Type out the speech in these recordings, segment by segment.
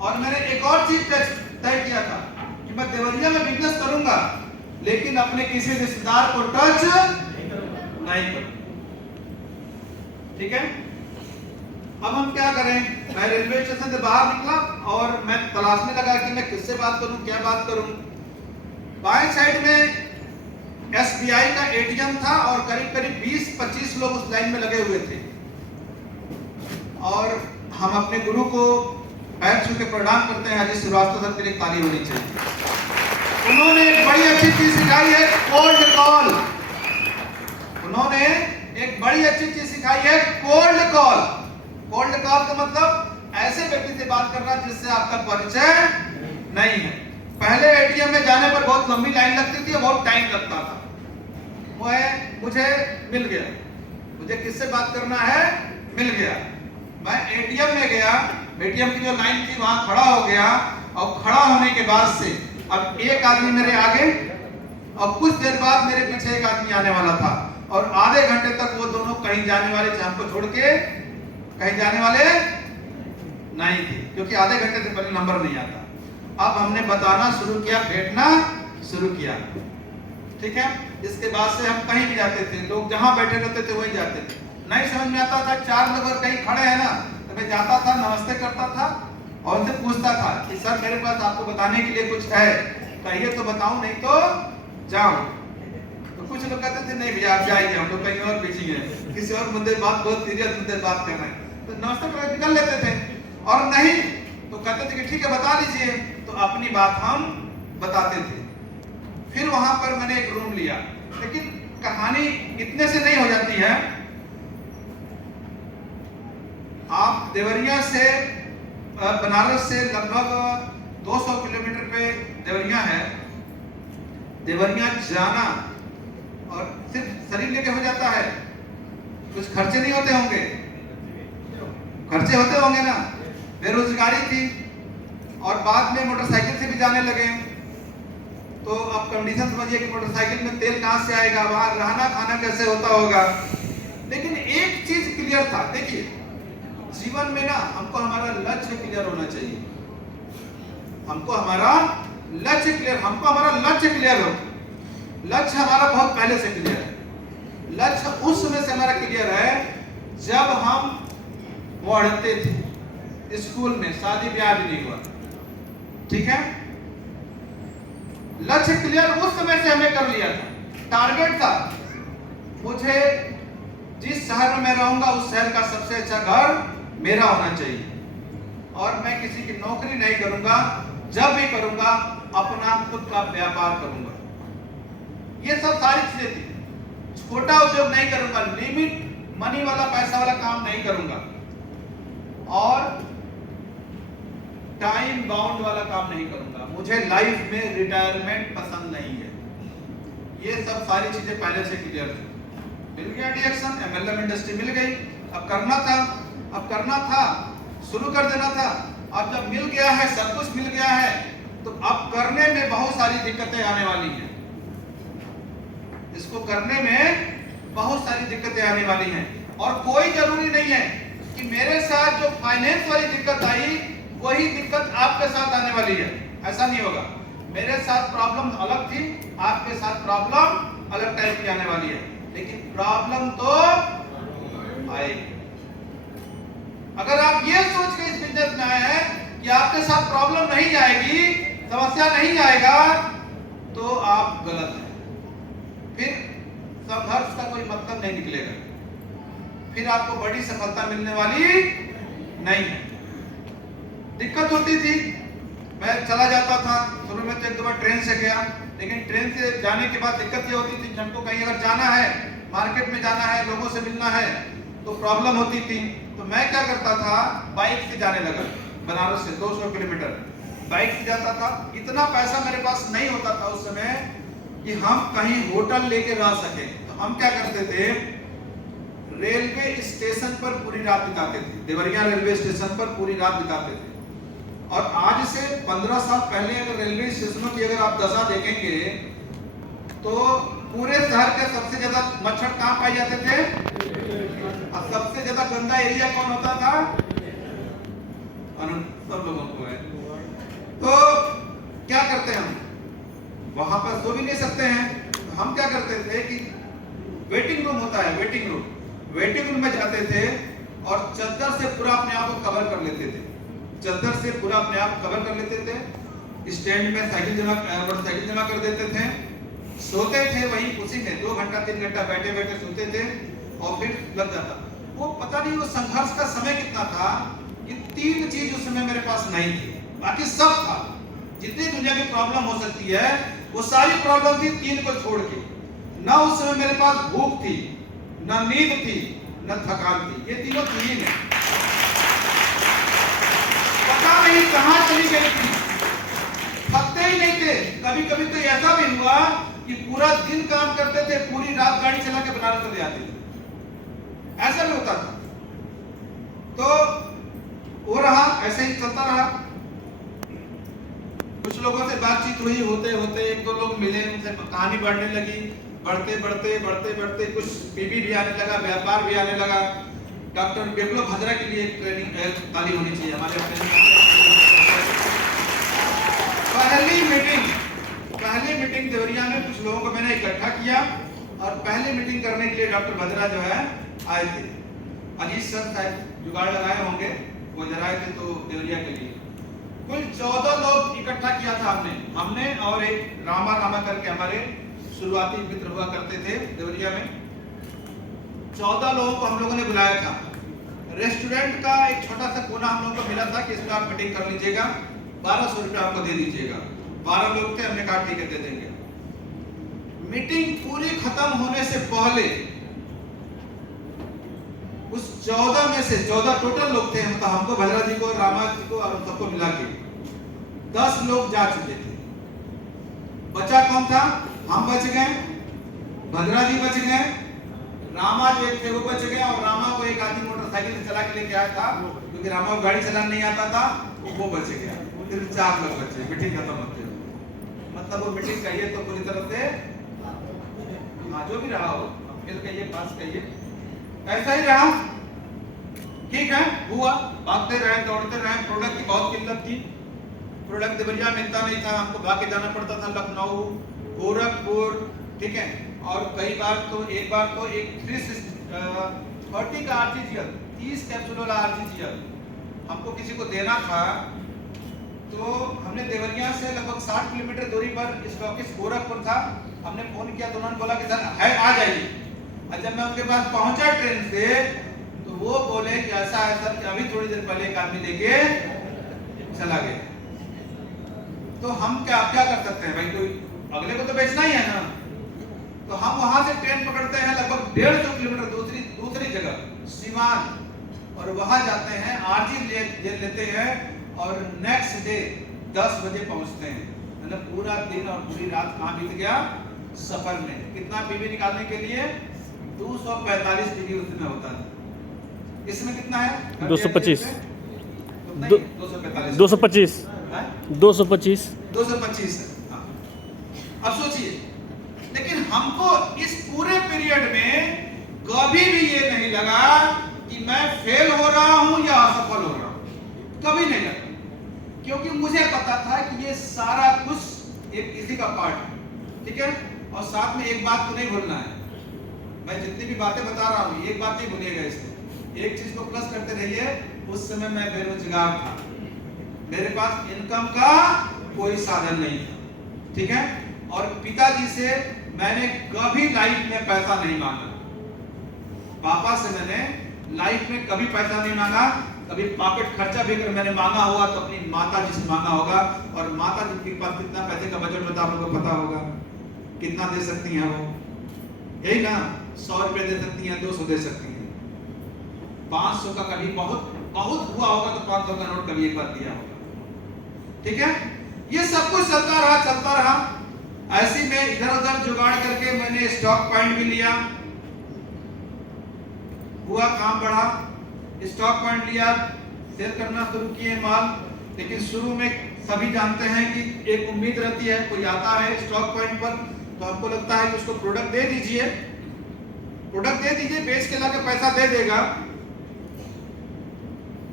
और मैंने एक और चीज तय किया था कि मैं देवरिया में बिजनेस करूंगा, लेकिन अपने किसी रिश्तेदार को टच नहीं करूंगा। ठीक है, अब हम क्या करें? मैं रेलवे स्टेशन से बाहर निकला और मैं तलाशने लगा कि मैं किससे बात करूं, क्या बात करूं। बाएं साइड में एसबीआई का एटीएम था और करीब करीब 20-25 लोग उस लाइन में लगे हुए थे। और हम अपने गुरु को पैर छू के प्रणाम करते हैं। अजीत श्रीवास्तव सर के लिए ताली होनी चाहिए। उन्होंने एक बड़ी अच्छी चीज सिखाई है, कोल्ड कॉल। उन्होंने एक बड़ी अच्छी चीज सिखाई है, कोल्ड कॉल। कोल्ड कॉल का मतलब ऐसे व्यक्ति से बात करना जिससे आपका परिचय नहीं है। पहले एटीएम में जाने पर बहुत लंबी लाइन लगती थी, बहुत टाइम लगता था। वो मुझे मिल गया, मुझे किससे बात करना है मिल गया। मैं एटीएम में गया, एटीएम की जो लाइन थी वहां खड़ा हो गया, और खड़ा होने के बाद से अब एक आदमी मेरे आगे और कुछ देर बाद मेरे पीछे एक आदमी आने वाला था, और आधे घंटे तक वो दोनों कहीं जाने वाले थे, हमको छोड़ के कहीं जाने वाले नहीं थे, क्योंकि आधे घंटे से पहले नंबर नहीं आता। अब हमने बताना शुरू किया, बैठना शुरू किया। ठीक है, इसके बाद से हम कहीं भी जाते थे, लोग जहां बैठे रहते थे वहीं जाते थे। नहीं समझ में आता था, 4 लोग अगर कहीं खड़े हैं ना, तो मैं जाता था, नमस्ते करता था और उनसे पूछता था कि सर मेरे पास आपको बताने के लिए कुछ है, कहिए तो बताऊं, नहीं तो जाऊं। तो कुछ लोग कहते थे नहीं भैया आप जाइए, हम लोग कहीं और बिजी हैं, किसी और मुद्दे बात, बहुत सीरियस मुद्दे बात कर रहे हैं, तो नमस्ते करके निकल लेते थे। और नहीं तो कहते थे कि ठीक है बता लीजिए, तो अपनी बात हम बताते थे। फिर वहां पर मैंने एक रूम लिया, लेकिन कहानी इतने से नहीं हो जाती है। आप देवरिया से बनारस से लगभग 200 किलोमीटर पे देवरिया है। देवरिया जाना और सिर्फ शरीर लेके हो जाता है, कुछ खर्चे नहीं होते होंगे, खर्चे होते होंगे ना। बेरोजगारी थी और बाद में मोटरसाइकिल से भी जाने लगे, तो अब कंडीशन समझिए कि मोटरसाइकिल में तेल कहां से आएगा, वहां रहना खाना कैसे होता होगा। लेकिन एक चीज क्लियर था, देखिए जीवन में ना हमको हमारा लक्ष्य क्लियर होना चाहिए, हमको हमारा लक्ष्य क्लियर, हमको हमारा लक्ष्य क्लियर हो। लक्ष्य हमारा बहुत पहले से क्लियर है। लक्ष्य उस समय से हमारा क्लियर है जब हम पढ़ते थे स्कूल में, शादी ब्याह भी नहीं हुआ। ठीक है, लक्ष्य क्लियर उस समय से हमें कर लिया था। टारगेट था मुझे जिस शहर में मैं रहूंगा उस शहर का सबसे अच्छा घर मेरा होना चाहिए, और मैं किसी की नौकरी नहीं करूंगा, जब भी करूंगा अपना खुद का व्यापार करूंगा। ये सब सारी चीजें थी। छोटा उद्योग नहीं करूंगा, लिमिट मनी वाला पैसा वाला काम नहीं करूंगा, और टाइम बाउंड वाला काम नहीं करूंगा। मुझे लाइफ में रिटायरमेंट पसंद नहीं है। ये सब सारी चीजें पहले से क्लियर थी। मिल गया डिरेक्शन, एमएलएम इंडस्ट्री मिल गई। अब करना था, शुरू कर देना था। अब जब मिल गया है, सब कुछ मिल गया है, तो अब करने में बहुत सारी दिक्कतें आने वाली हैं। इसको करने में बहुत सारी दिक्कतें आने वाली हैं, और कोई जरूरी नहीं है कि मेरे साथ जो फाइनेंस वाली दिक्कत आई वही दिक्कत आपके साथ आने वाली है। ऐसा नहीं होगा। मेरे साथ प्रॉब्लम अलग थी, आपके साथ प्रॉब्लम अलग टाइप की आने वाली है, लेकिन प्रॉब्लम तो आएगी। अगर आप ये सोच के इस बिजनेस में आए हैं कि आपके साथ प्रॉब्लम नहीं आएगी, समस्या नहीं आएगा, तो आप गलत हैं। फिर संघर्ष का कोई मतलब नहीं निकलेगा, फिर आपको बड़ी सफलता मिलने वाली नहीं है। दिक्कत होती थी, मैं चला जाता था, शुरू में तो एक दो बार ट्रेन से गया, लेकिन ट्रेन से जाने के बाद दिक्कत ये होती थी कि हमको कहीं अगर जाना है, मार्केट में जाना है, लोगों से मिलना है, तो प्रॉब्लम होती थी। तो मैं क्या करता था, बाइक से जाने लगा। बनारस से 200 किलोमीटर बाइक से जाता था। इतना पैसा मेरे पास नहीं होता था उस समय कि हम कहीं होटल लेके रह सके, तो हम क्या करते थे, रेलवे स्टेशन पर पूरी रात बिताते थे। देवरिया रेलवे स्टेशन पर पूरी रात बिताते थे। और आज से 15 साल पहले अगर रेलवे स्टेशनों की अगर आप दशा देखेंगे, तो पूरे शहर के सबसे ज्यादा मच्छर कहां पाए जाते थे, और सबसे ज्यादा गंदा एरिया कौन होता था, सब लोगों को है। क्या करते हैं हम, वहां पर सो भी नहीं सकते हैं, तो हम क्या करते थे कि वेटिंग रूम होता है, वेटिंग रूम में जाते थे और चादर से पूरा अपने आप को कवर कर लेते थे, चादर से पूरा अपने आप कवर कर लेते थे, स्टैंड में मोटरसाइकिल जमा कर देते थे, सोते थे वहीं उसी में 2 घंटा 3 घंटा बैठे बैठे सोते थे और फिर लग जाता। वो पता नहीं वो संघर्ष का समय कितना था कि 3 चीज उस समय मेरे पास नहीं थी, बाकी सब था। जितनी दुनिया की प्रॉब्लम हो सकती है वो सारी प्रॉब्लम थी 3 को छोड़ के। ना उस समय मेरे पास भूख थी, ना नींद थी, ना थकान थी, ये तीनों चीजें हैं। पता नहीं कहां चली गई थी, थकते ही नहीं थे। कभी कभी तो ऐसा भी हुआ कि पूरा दिन काम करते थे, पूरी रात गाड़ी चला के बनारस चले आते थे, ऐसा भी होता था। तो वो रहा, ऐसे ही चलता रहा। कुछ लोगों से बातचीत हुई, होते होते 1-2 लोग मिले, उनसे कहानी बढ़ने लगी, बढ़ते बढ़ते बढ़ते बढ़ते कुछ पीबी भी आने लगा, व्यापार भी आने लगा। डॉक्टर बिप्लब भद्रा के लिए ट्रेनिंग ताली होनी चाहिए हमारे पहली मीटिंग देवरिया में कुछ लोगों को मैंने इकट्ठा किया और पहली मीटिंग करने के लिए डॉक्टर भद्रा जो है आए थे। अजीत सर शायद जुगाड़ लगाए होंगे, वो इधर आए थे तो देवरिया के लिए कुल 14 लोग इकट्ठा किया था हमने और एक रामा करके हमारे शुरुआती मित्र हुआ करते थे देवरिया में। 14 लोगों को हम लोगों ने बुलाया था। रेस्टोरेंट का एक छोटा सा कोना हम लोगों को मिला था कि इसमें आप मीटिंग कर लीजिएगा, 1200 रुपया आपको दे दीजिएगा। 12 लोग थे, हमने कहा ठीक है दे देंगे। मीटिंग पूरी खत्म होने से पहले उस 14 में से 14 टोटल लोग थे, मतलब हमको भद्रा जी को, रामा जी को और सबको मिला के 10 लोग जा चुके थे। बचा कौन था? हम बच गए, भद्रा जी बच गए, रामा जो एक थे वो बच गए और रामा को एक आदमी मोटरसाइकिल से चला के लेके आया था, क्योंकि रामा को गाड़ी चलाना नहीं आता था, वो बच गया। फिर 4 लोग बचे, मीटिंग खत्म होते हुए। मतलब वो मीटिंग कहिए तो पूरी तरह से जो भी रहा हो, फिर कहिए, पास कहिए, ऐसा ही रहा। ठीक है, हुआ, भागते रहे, दौड़ते रहे। प्रोडक्ट की बहुत किल्लत थी, प्रोडक्ट देवरिया मिलता नहीं था, हमको भाग के जाना पड़ता था लखनऊ, गोरखपुर, ठीक है। और कई बार तो एक 30 का आरजीजीएल, 30 कैप्सूल वाला आरजीजीएल हमको किसी को देना था, तो हमने देवरिया से लगभग 60 किलोमीटर दूरी पर स्टॉकिस्ट गोरखपुर था। हमने फोन किया तो उन्होंने बोला कि सर है, आ जाइए। और जब मैं उनके पास पहुंचा ट्रेन से, तो वो बोले कि ऐसा है सर कि अभी थोड़ी देर पहले एक आदमी लेके चला गया। तो हम क्या कर सकते हैं भाई, कोई अगले को तो बेचना ही है ना। तो हम वहां से ट्रेन पकड़ते हैं लगभग 150 किलोमीटर दूसरी जगह सीवान, और वहां जाते हैं, आरजी लेते हैं और नेक्स्ट डे 10 बजे पहुंचते हैं। मतलब पूरा दिन और पूरी रात कहां बीत गया? सफर में। कितना पीवी निकालने के लिए? 245 पीवी उसमें होता था। इसमें कितना है? 225 245 225 है। अब सोचिए, लेकिन हमको इस पूरे पीरियड में कभी भी ये नहीं लगा कि मैं फेल हो रहा हूं या असफल हो रहा हूं, कभी नहीं लगा, क्योंकि मुझे पता था कि ये सारा कुछ एक इसी का पार्ट है, ठीक है। और साथ में एक बात को नहीं भूलना है, मैं जितनी भी बातें बता रहा हूं एक बात नहीं भूलिएगा, इसमें एक चीज को प्लस करते रहिए। उस समय मैं बेरोजगार था, मेरे पास इनकम का कोई साधन नहीं था, ठीक है। और पिताजी से मैंने कभी लाइफ में पैसा नहीं मांगा, पापा से मैंने लाइफ में कभी पैसा नहीं मांगा। कभी पॉकेट खर्चा भी अगर मैंने मांगा होगा तो अपनी माता जी से मांगा होगा, और माता जी के पास कितना पैसे का बजट होता है आप लोगों को पता होगा, कितना दे सकती हैं वो, यही ना, 100 रुपए दे सकती हैं, 200 दे सकती हैं, 500 का कभी बहुत हुआ होगा तो 500 का नोट कभी एक बार दिया होगा, ठीक है। ये सब कुछ चलता रहा। ऐसी में इधर उधर जुगाड़ करके मैंने स्टॉक पॉइंट भी लिया, हुआ, काम बढ़ा, स्टॉक पॉइंट लिया, सेल करना शुरू किए माल। लेकिन शुरू में सभी जानते हैं कि एक उम्मीद रहती है, कोई आता है स्टॉक पॉइंट पर तो हमको लगता है कि उसको प्रोडक्ट दे दीजिए, बेच के लाके पैसा दे देगा।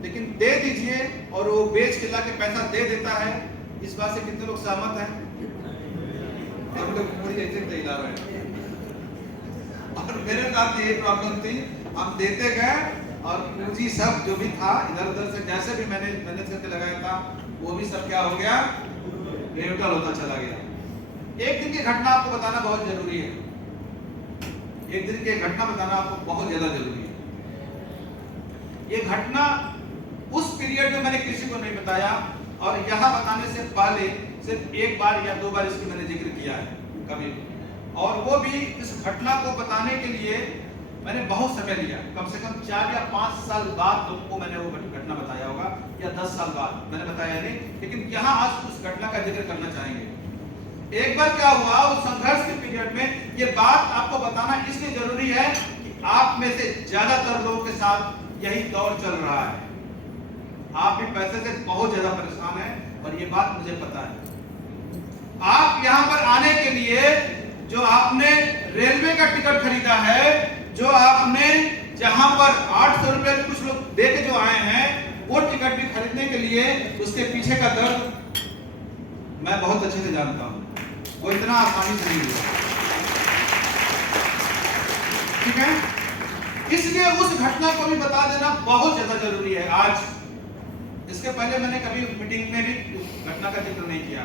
लेकिन दे दीजिए और वो बेच के लाके पैसा दे देता है, इस बात से कितने लोग सहमत हैं? हम लोग पूरी ऐसे तैयार रहे। और मेरे साथ यही प्रॉब्लम थी, हम देते गए और पूंजी सब जो भी था इधर उधर से जैसे भी मैंने करके लगाया था वो भी सब क्या हो गया, न्यूट्रल होता चला गया। एक दिन की घटना आपको बताना बहुत जरूरी है। एक दिन की घटना बताना आपको बहुत ज्यादा जरूरी है। ये घटना उस पीरियड में मैंने किसी को नहीं बताया और यहाँ बताने से पहले सिर्फ एक बार या दो बार इसकी मैंने जिक्र किया है कभी, और वो भी इस घटना को बताने के लिए मैंने बहुत समय लिया। कम से कम 4 या 5 साल बाद लोगों को मैंने वो घटना बताया होगा, या 10 साल बाद मैंने बताया नहीं, लेकिन यहाँ आज उस घटना का जिक्र करना चाहेंगे। एक बार क्या हुआ, उस संघर्ष के पीरियड में ये बात आपको बताना इसलिए जरूरी है कि आप में से ज्यादातर लोगों के साथ यही दौर चल रहा है। आप भी पैसे से बहुत ज्यादा परेशान हैं और ये बात मुझे पता है। आप यहाँ पर आने के लिए जो आपने रेलवे का टिकट खरीदा है, जो आपने जहां पर 800 रुपए कुछ लोग दे के जो आए हैं, वो टिकट भी खरीदने के लिए उसके पीछे का दर्द मैं बहुत अच्छे से जानता हूं। वो इतना आसानी से नहीं हुआ, ठीक है? इसलिए उस घटना को भी बता देना बहुत ज्यादा जरूरी है आज। इसके पहले मैंने कभी मीटिंग में भी घटना का जिक्र नहीं किया।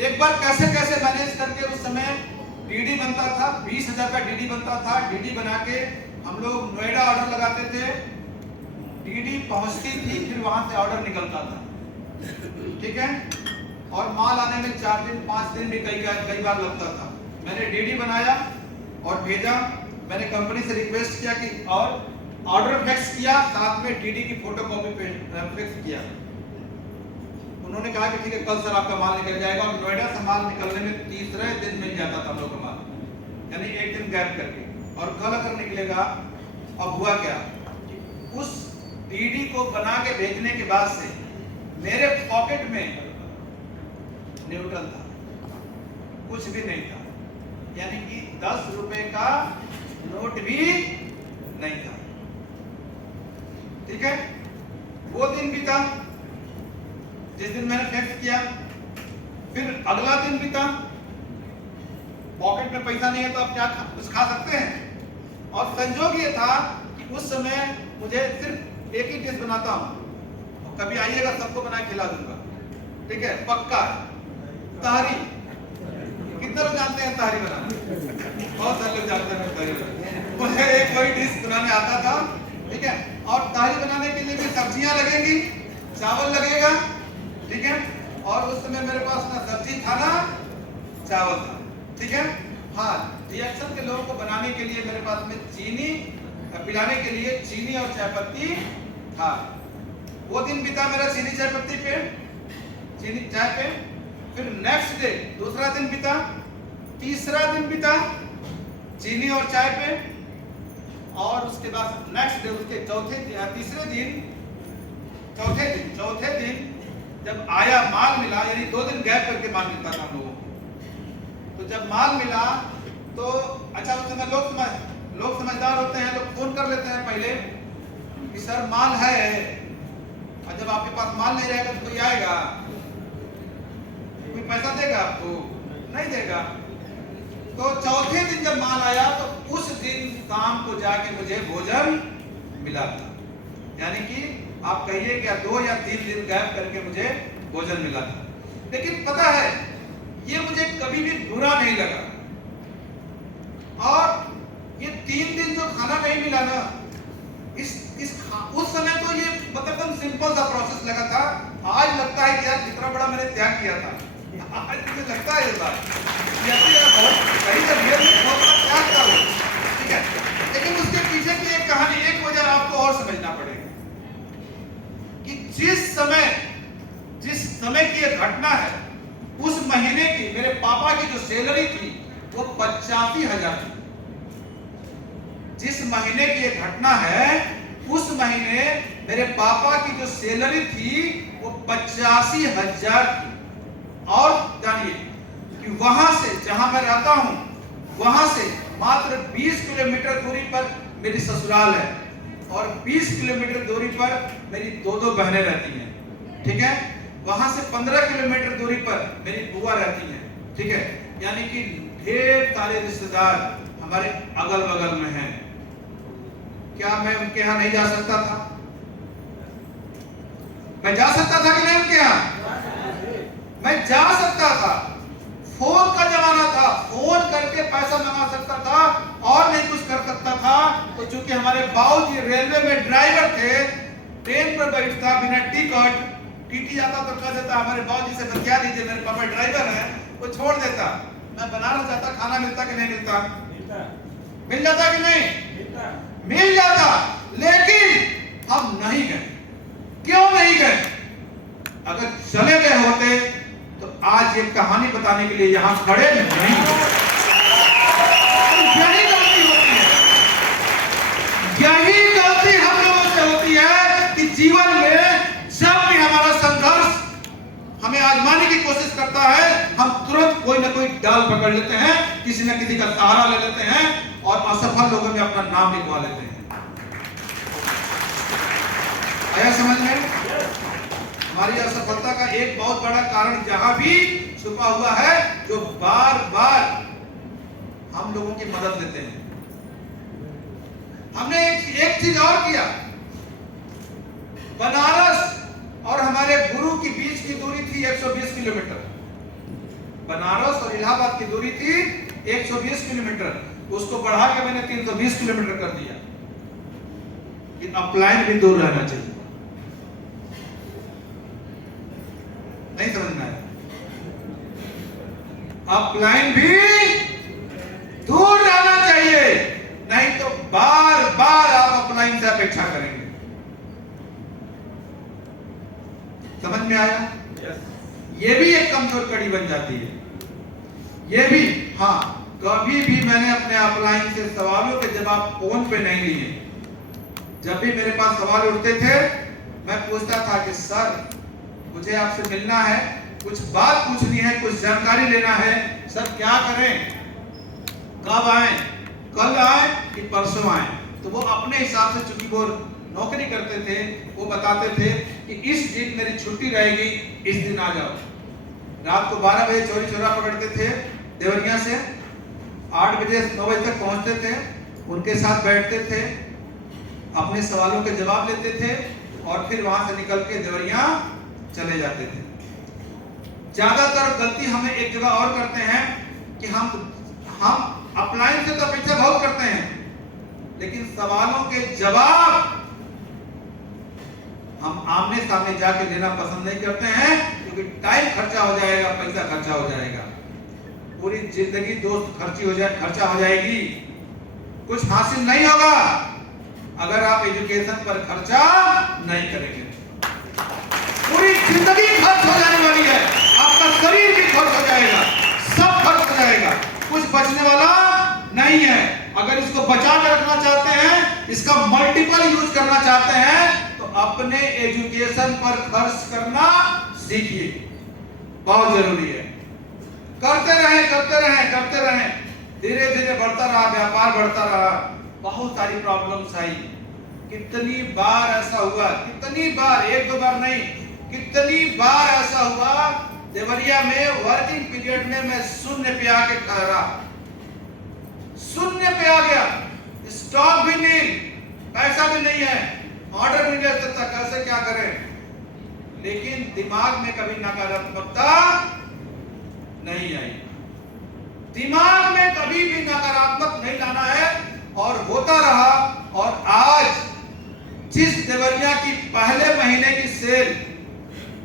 एक बार कैसे कैसे मैनेज करके उस समय डीडी बनता था, 20,000 का डीडी बनता था। डीडी बना के हम लोग नोएडा ऑर्डर लगाते थे, डीडी पहुंचती थी, फिर वहां से ऑर्डर निकलता था, ठीक है? और माल आने में 4 दिन 5 दिन भी कई बार लगता था। मैंने डीडी बनाया और भेजा। मैंने कंपनी से रिक्वेस्ट किया कि और ऑर्डर फिक्स किया, साथ में डीडी की फोटोकॉपी फिक्स किया। उन्होंने कहा कि ठीक है कल सर आपका माल निकल जाएगा, और नोएडा से माल निकलने में तीसरे दिन मिल जाता था हम लोग का माल, यानी एक दिन गैप करके। और कल अगर निकलेगा, अब हुआ क्या, उस डीडी को बना के भेजने के बाद से मेरे पॉकेट में न्यूट्रल था, कुछ भी नहीं था, यानी कि 10 रुपए का नोट भी नहीं था, ठीक है? वो दिन बीता जिस दिन मैंने फिक्स किया, फिर अगला दिन बीता, पॉकेट में पैसा नहीं है तो आप क्या कुछ खा सकते हैं? और संजोग ये था कि उस समय मुझे सिर्फ एक ही डिश बनाता हूँ, और कभी आइएगा सबको बना खिला दूंगा, ठीक है? पक्का। तहरी, कितने लोग जानते हैं तहरी बनाना? बहुत सारे लोग जानते हैं तहरी बनाना। मुझे एक कोई डिश बनाने आता था, ठीक है? और तहरी बनाने के लिए भी सब्जियां लगेंगी, चावल लगेगा, ठीक है? और उस समय मेरे पास ना सब्जी था ना चावल था, ठीक है? हाँ, रिएक्शन के लोगों को बनाने के लिए मेरे पास में चीनी, पिलाने के लिए चीनी और चाय पत्ती था। वो दिन बीता मेरा चीनी चाय पत्ती पे, चीनी चाय पे। फिर नेक्स्ट डे दूसरा दिन बीता, तीसरा दिन बीता चीनी और चाय पे, और उसके बाद नेक्स्ट डे उसके चौथे दिन जब आया माल मिला, यानी 2 दिन गैप करके माल मिलता था हम लोगों को। तो जब माल मिला तो अच्छा, उस समय लोग समझदार होते हैं, लोग फोन कर लेते हैं पहले कि सर माल है, और जब आपके पास माल नहीं रहेगा तो कोई आएगा, कोई पैसा देगा आपको? नहीं देगा। तो चौथे दिन जब माल आया तो उस दिन शाम को जाके मुझे भोजन मिला था, यानी कि आप कहिए क्या 2 या 3 दिन गैप करके मुझे भोजन मिला था। लेकिन पता है ये मुझे कभी भी बुरा नहीं लगा, और ये 3 दिन जो खाना नहीं मिला ना, उस समय तो ये मतलब सिंपल सा प्रोसेस लगा था। आज लगता है कि यार कितना बड़ा मैंने त्याग किया था, आज मुझे लगता है ये बात बहुत सही है, बहुत बड़ा त्याग था वो, ठीक है? लेकिन उसके पीछे की एक कहानी, एक वजह आपको और समझना पड़ेगा कि जिस समय की ये घटना है, उस महीने की मेरे पापा की जो सैलरी थी वो 85,000 थी। जिस महीने की ये घटना है, उस महीने मेरे पापा की जो सैलरी थी वो 85,000 थी। और जानिए कि वहां से जहां मैं रहता हूं, वहां से मात्र 20 किलोमीटर दूरी पर मेरी ससुराल है, और 20 किलोमीटर दूरी पर मेरी 2 बहनें रहती हैं, ठीक है? वहां से 15 किलोमीटर दूरी पर मेरी बुआ रहती है, ठीक है। यानी कि ढेर सारे रिश्तेदार हमारे अगल बगल में हैं। क्या मैं उनके यहाँ नहीं जा सकता था? मैं जा सकता था कि नहीं उनके यहाँ? मैं जा सकता था। फोन का जमाना था, फोन करके पैसा मंगा सकता था और नहीं कुछ कर सकता था। तो चूंकि हमारे बाबूजी रेलवे में ड्राइवर थे, ट्रेन पर बैठता बिना टिकट, टीटी आता तो कह देता हमारे बाबूजी से बतिया दीजिए, मेरे पापा ड्राइवर हैं, वो छोड़ देता। मैं बनारस जाता, खाना मिलता कि नहीं मिलता? मिल जाता कि नहीं? मिल जाता। लेकिन हम नहीं गए। क्यों नहीं गए? अगर चले गए होते तो आज ये कहानी बताने के लिए यहां खड़े नहीं होते। यही गलती होती है, यही गलती हम लोगों से होती है कि जीवन में जब भी हमारा संघर्ष हमें आजमाने की कोशिश करता है, हम तुरंत कोई ना कोई डाल पकड़ लेते हैं, किसी न किसी का सहारा ले लेते हैं और असफल लोगों में अपना नाम लिखवा लेते हैं। आया समझ में? हमारी असफलता का एक बहुत बड़ा कारण जहां भी छुपा हुआ है, जो बार बार हम लोगों की मदद लेते हैं। हमने एक चीज और किया। बनारस और हमारे गुरु की बीच की दूरी थी 120 किलोमीटर। बनारस और इलाहाबाद की दूरी थी 120 किलोमीटर। उसको बढ़ा के मैंने 320 किलोमीटर कर दिया कि अपलाइन भी दूर रहना चाहिए। नहीं समझ में आया? अपलाइन भी दूर रहना चाहिए, नहीं तो बार बार आप अपलाइन से अपेक्षा करेंगे। समझ में आया? ये भी एक कमजोर कड़ी बन जाती है। ये भी, हाँ, कभी भी मैंने अपने अपलाइन से सवालों के जवाब फोन पे नहीं लिए। जब भी मेरे पास सवाल उठते थे, मैं पूछता था कि सर मुझे आपसे मिलना है, कुछ बात पूछनी है, कुछ जानकारी लेना है, सर क्या करें, कब आए, कल आए कि परसों आए। तो वो अपने हिसाब से, चूंकि वो नौकरी करते थे, वो बताते थे कि इस दिन मेरी छुट्टी रहेगी, इस दिन आ जाओ। रात को 12 बजे चोरी चोरा पकड़ते थे देवरिया से, 8 बजे 9 बजे तक पहुंचते थे, उनके साथ बैठते थे, अपने सवालों के जवाब लेते थे और फिर वहां से निकल के देवरिया चले जाते थे। ज्यादातर गलती हमें एक जगह और करते हैं कि हम अपलाइन से तो अपेक्षा बहुत करते हैं, लेकिन सवालों के जवाब हम आमने सामने जाके लेना पसंद नहीं करते हैं, क्योंकि टाइम खर्चा हो जाएगा, पैसा खर्चा हो जाएगा, पूरी जिंदगी दोस्त खर्चा हो जाएगी, कुछ हासिल नहीं होगा अगर आप एजुकेशन पर खर्चा नहीं करेंगे। पूरी जिंदगी खर्च हो जाने वाली है, आपका शरीर भी खर्च हो जाएगा, सब खर्च हो जाएगा, कुछ बचने वाला नहीं है। अगर इसको बचा के रखना चाहते हैं, इसका मल्टीपल यूज करना चाहते हैं, तो अपने एजुकेशन पर खर्च करना सीखिए, बहुत जरूरी है। करते रहें, धीरे धीरे बढ़ता रहा, व्यापार बढ़ता रहा, बहुत सारी प्रॉब्लम्स आई। कितनी बार ऐसा हुआ, कितनी बार, एक दो बार नहीं, कितनी बार ऐसा हुआ, देवरिया में वर्किंग पीरियड में मैं शून्य पे आके ठहरा, शून्य पे आ गया, स्टॉक भी नहीं, पैसा भी नहीं है, ऑर्डर भी नहीं दे सकता, कैसे क्या करें। लेकिन दिमाग में कभी नकारात्मकता नहीं आई, दिमाग में कभी भी नकारात्मक नहीं लाना है, और होता रहा। और आज जिस देवरिया की पहले महीने की सेल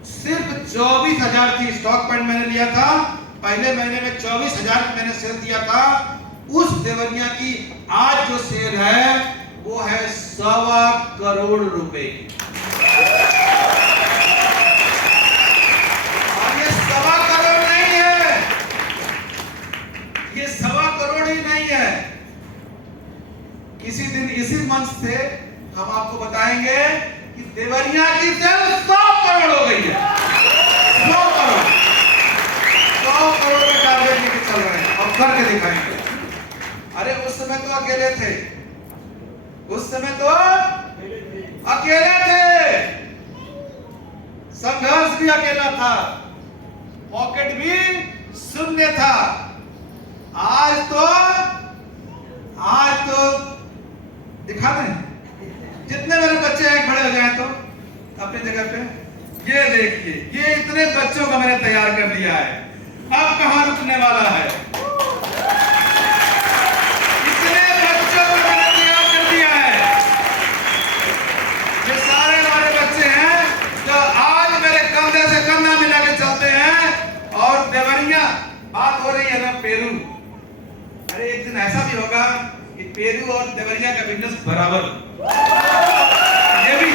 सिर्फ 24,000 थी, स्टॉक पॉइंट मैंने लिया था, पहले महीने में 24,000 मैंने सेल दिया था, उस देवरिया की आज जो सेल है वो है 1.25 करोड़ रुपए की। और ये 1.25 करोड़ नहीं है, ये 1.25 करोड़ ही नहीं है। किसी दिन इसी मंच से हम आपको बताएंगे कि देवरिया की सेल 100 करोड़ हो गई है, 100 करोड़, 100 करोड़ के टारगेट लेके चल रहे हैं और करके दिखाएंगे। अरे उस समय तो अकेले थे, उस समय तो अकेले थे, संघर्ष भी अकेला था, पॉकेट भी शून्य था। आज तो दिखा दें, जितने मेरे बच्चे हैं खड़े हो जाएं तो अपनी जगह पे। ये देखिए, ये इतने बच्चों को मैंने तैयार कर दिया है, अब कहां रुकने वाला है? इतने बच्चों को मैंने तैयार कर दिया है। ये सारे हमारे बच्चे हैं जो आज मेरे कंधे से कंधा मिला के चलते हैं। और देवरिया, बात हो रही है ना पेरू, अरे एक दिन ऐसा भी होगा कि पेरू और देवरिया का बिजनेस बराबर, ये भी,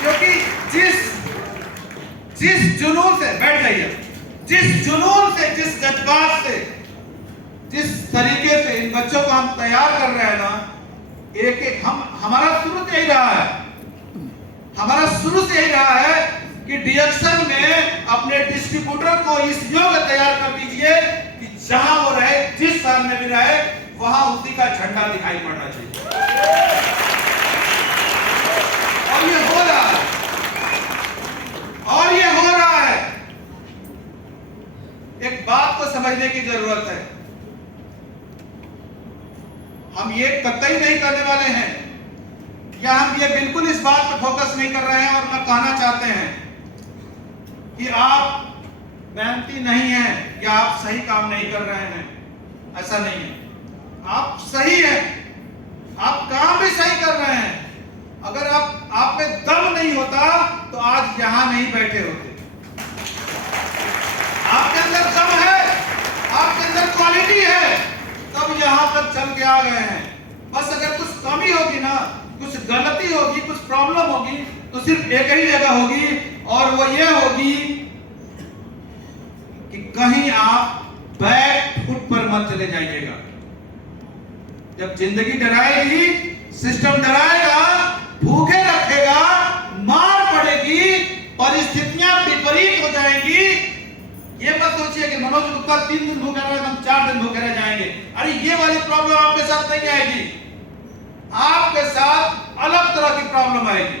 क्योंकि जिस जुनून से, बैठ जाइए, जिस जुनून से, जिस जज्बात से, जिस तरीके से इन बच्चों को हम तैयार कर रहे हैं ना, एक एक हमारा शुरू से यही रहा है, हमारा शुरू से यही रहा है कि डीएक्शन में अपने डिस्ट्रीब्यूटर को इस योग्य तैयार कर दीजिए कि जहां वो रहे, जिस शहर में भी रहे, वहां उसी का झंडा दिखाई पड़ना चाहिए। और ये हो रहा है, और ये हो रहा है। एक बात को समझने की जरूरत है, हम ये कतई नहीं करने वाले हैं, या हम ये बिल्कुल इस बात पर फोकस नहीं कर रहे हैं और ना कहना चाहते हैं कि आप मेहनती नहीं हैं या आप सही काम नहीं कर रहे हैं। ऐसा नहीं है, आप सही हैं, आप काम भी सही कर रहे हैं। अगर आप में दम नहीं होता तो आज यहां नहीं बैठे होते। आपके अंदर दम है, आपके अंदर क्वालिटी है, तब यहां तक चल के आ गए हैं। बस अगर कुछ कमी होगी ना, कुछ गलती होगी, कुछ प्रॉब्लम होगी, तो सिर्फ एक ही जगह होगी, और वो ये होगी कि कहीं आप बैक फुट पर मत चले जाइएगा। जब जिंदगी डराएगी, सिस्टम डराएगा, भूखे रखेगा, मार पड़ेगी, परिस्थितियां विपरीत हो जाएंगी, ये मत सोचिए कि मनोज गुप्ता 3 दिन भूखे रहे, हम 4 दिन भूखे रह जाएंगे। अरे ये वाली प्रॉब्लम आपके साथ नहीं आएगी, आपके साथ अलग तरह की प्रॉब्लम आएगी,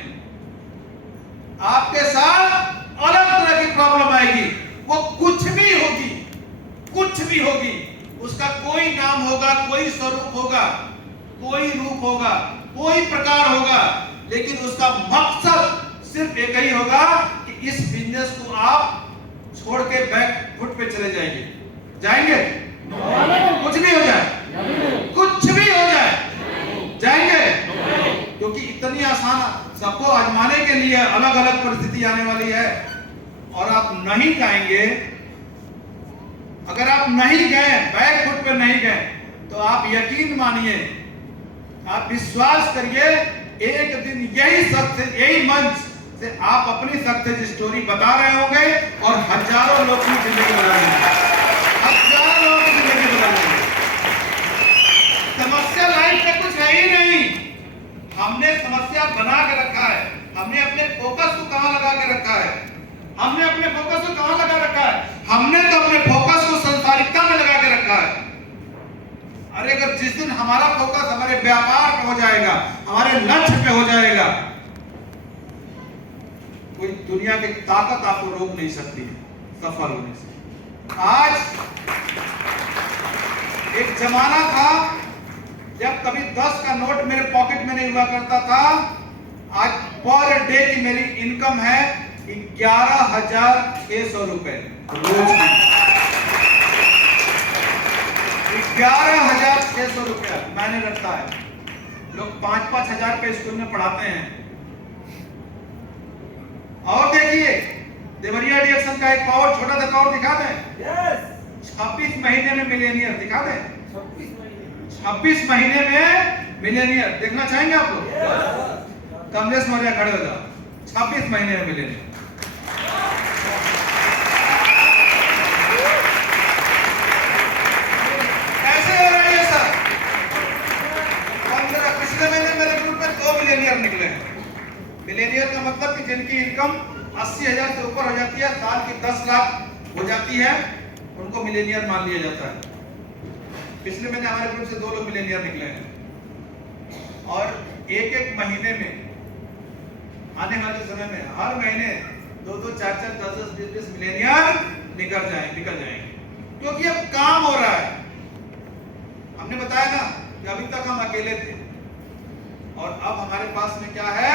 आपके साथ अलग तरह की प्रॉब्लम आएगी। वो कुछ भी होगी, कुछ भी होगी, उसका कोई नाम होगा, कोई स्वरूप होगा, कोई रूप होगा, कोई प्रकार होगा, लेकिन उसका मकसद सिर्फ एक ही होगा कि इस बिजनेस को आप छोड़ के बैक फुट पे चले जाएंगे। कुछ भी हो जाए, कुछ भी हो जाए, जाएंगे, क्योंकि इतनी आसान, सबको आजमाने के लिए अलग अलग परिस्थिति आने वाली है। और आप नहीं जाएंगे, अगर आप नहीं गए, बैक फुट पे नहीं गए, तो आप यकीन मानिए, आप विश्वास करिए, एक दिन यही मंच से आप अपनी सक्सेस स्टोरी बता रहे होंगे और हजारों लोग की जिंदगी बना लेंगे, हजारों लोगों की जिंदगी बना लेंगे। समस्या लाइफ में कुछ है ही नहीं, हमने समस्या बना के रखा है, हमने अपने फोकस को कहां लगा के रखा है, हमने अपने फोकस को कहां लगा रखा है, हमने तो अपने फोकस को संसारिकता में लगा के रखा है। अरे अगर जिस दिन हमारा फोकस हमारे व्यापार पे हो जाएगा, हमारे लक्ष्य पे हो जाएगा, कोई दुनिया की ताकत आपको रोक नहीं सकती है सफल होने से। आज एक जमाना था जब कभी 10 का नोट मेरे पॉकेट में नहीं हुआ करता था। आज पर डे की मेरी इनकम है 11,600 रुपए रोज की। 11,600 रुपया मैंने रखा है। लोग 5-5 हजार पे स्कूल में पढ़ाते हैं। और देखिए देवरिया डीएक्शन का एक पावर, छोटा सा पावर दिखा दें। 26 महीने में मिलेनियर दिखा दें। 26 महीने में मिलेनियर देखना चाहेंगे आप लोग? कमलेश मौर्य खड़े हो जाओ। 26 महीने में मिलेनियर। कैसे हो रहा है सर? 15 पिछले महीने मेरे ग्रुप में 2 मिलेनियर निकले हैं। मिलेनियर का मतलब कि जिनकी इनकम 80,000 से ऊपर हो जाती है, साल की 10 लाख हो जाती है, उनको मिलेनियर मान लिया जाता है। पिछले महीने हमारे ग्रुप से 2 लोग मिलेनियर निकले हैं। और एक महीने में आने वाले समय में हर महीने 2-2, 4-4, 10-10, 20-20 मिलेनियर निकल जाएंगे, क्योंकि अब काम हो रहा है। हमने बताया ना कि अभी तक हम अकेले थे और अब हमारे पास में क्या है,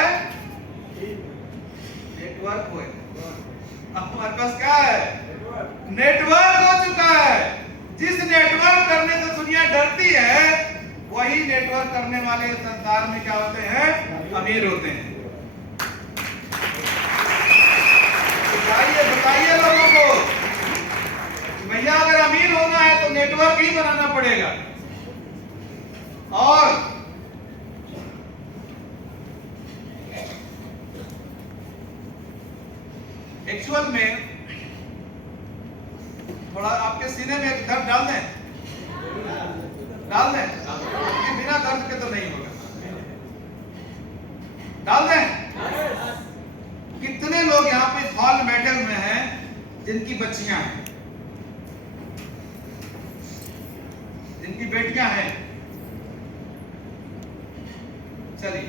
नेटवर्क है। अब हमारे पास क्या है, नेटवर्क हो चुका है। जिस नेटवर्क करने से दुनिया डरती है, वही नेटवर्क करने वाले संसार में क्या होते हैं, अमीर होते हैं। बताइए लोगों को, भैया अगर अमीर होना है तो नेटवर्क ही बनाना पड़ेगा। और एक्चुअल में थोड़ा आपके सीने में एक दर्द डाल दें, कि बिना दर्द के तो नहीं होगा, डाल दें। कितने लोग यहाँ पे हॉल में बैठे हुए हैं जिनकी बच्चियां हैं, जिनकी बेटियां हैं? चलिए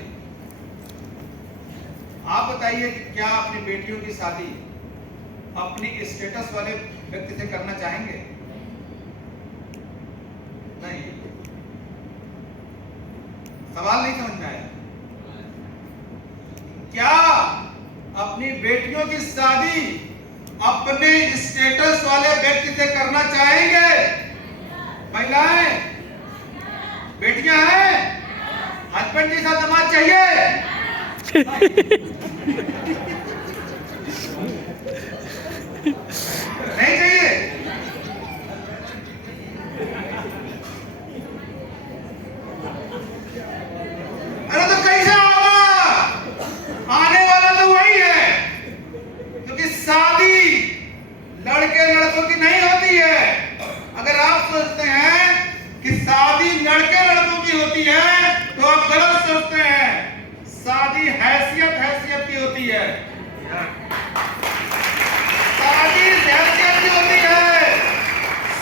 आप बताइए कि क्या अपनी बेटियों की शादी अपनी स्टेटस वाले व्यक्ति से करना चाहेंगे? नहीं, सवाल नहीं समझ में आया। क्या अपनी बेटियों की शादी अपने स्टेटस वाले व्यक्ति से करना चाहेंगे? महिलाएं, बेटियां हैं, हस्बैंड के साथ दामाद चाहिए? नहीं चाहिए। अरे तो कैसे होगा? आने वाला तो वही है, क्योंकि शादी लड़के लड़कों की नहीं होती है। अगर आप सोचते हैं कि शादी लड़के लड़कों की होती है तो आप गलत सोचते हैं। शादी हैसियत की होती है। शादी हैसियत की होती है।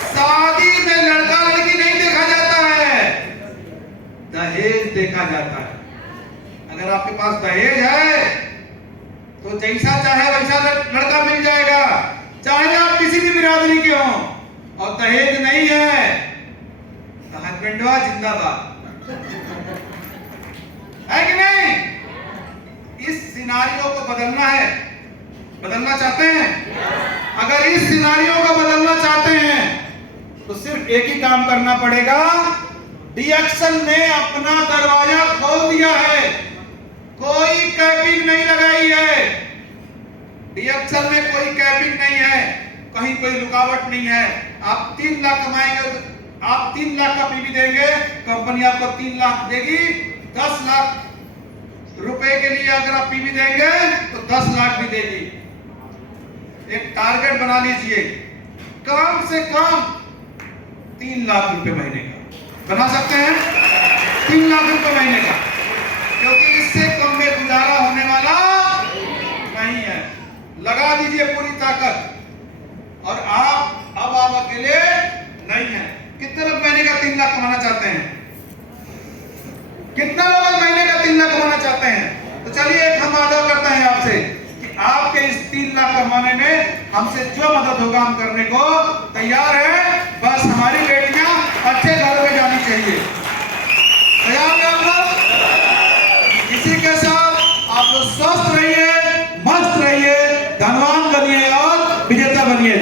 शादी में लड़का लड़की नहीं देखा जाता है, दहेज देखा जाता है। अगर आपके पास दहेज है तो जैसा चाहे वैसा लड़का मिल जाएगा, चाहे आप किसी भी बिरादरी के हों। और दहेज नहीं है तो हस्बैंडवा जिंदाबाद, है कि नहीं? इस सिनारियो को बदलना है, बदलना चाहते हैं? अगर इस सिनारियो को बदलना चाहते हैं तो सिर्फ एक ही काम करना पड़ेगा। डीएक्सल ने अपना दरवाजा खोल दिया है, कोई कैपिंग नहीं लगाई है। डीएक्सल में कोई कैपिंग नहीं है, कहीं कोई रुकावट नहीं है। आप 3 लाख कमाएंगे, आप 3 लाख का पीवी देंगे, कंपनी आपको 3 लाख देगी। 10 लाख रुपए के लिए अगर आप पीवी देंगे तो 10 लाख भी देगी। एक टारगेट बना लीजिए, कम से कम 3 लाख रुपए महीने का बना सकते हैं। 3 लाख रुपए महीने का, क्योंकि इससे कम में गुजारा होने वाला नहीं है। लगा दीजिए पूरी ताकत। और अब आप अकेले नहीं हैं। कितने लोग महीने का 3 लाख कमाना चाहते हैं? कितने लोग महीने का 3 लाख कमाना चाहते हैं? तो चलिए एक हम वादा करते हैं आपसे कि आपके इस 3 लाख कमाने में हमसे जो मदद होगा हम करने को तैयार है। बस हमारी बेटियां अच्छे घर में जानी चाहिए। तैयार हैं आप लोग? इसी के साथ आप लोग स्वस्थ रहिए, मस्त रहिए, धनवान बनिए और विजेता बनिए।